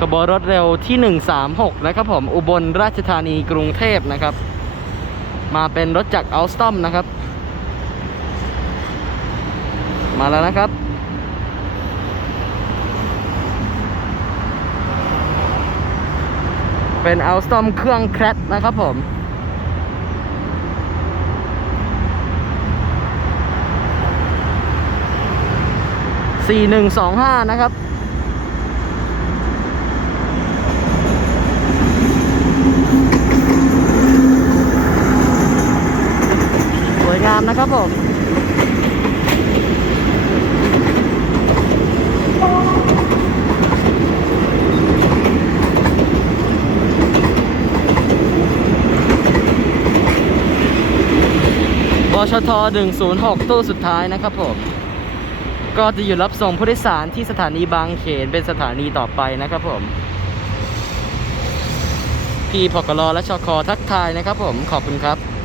ขบวนรถเร็วที่ 136 นะครับผมอุบลราชธานีกรุงเทพนะครับ มาเป็นรถจากอัลสตอมนะครับ มาแล้วนะครับ เป็นอัลสตอมเครื่องแครดนะครับผม4125นะครับ วยงามนะครับผมบชท106 ตู้สุดท้ายนะครับผม ก็จะอยู่รับส่งผู้โดยสารที่สถานีบางเขนเป็นสถานีต่อไปนะครับผม พี่พกรและชคทักทายนะครับผม ขอบคุณครับ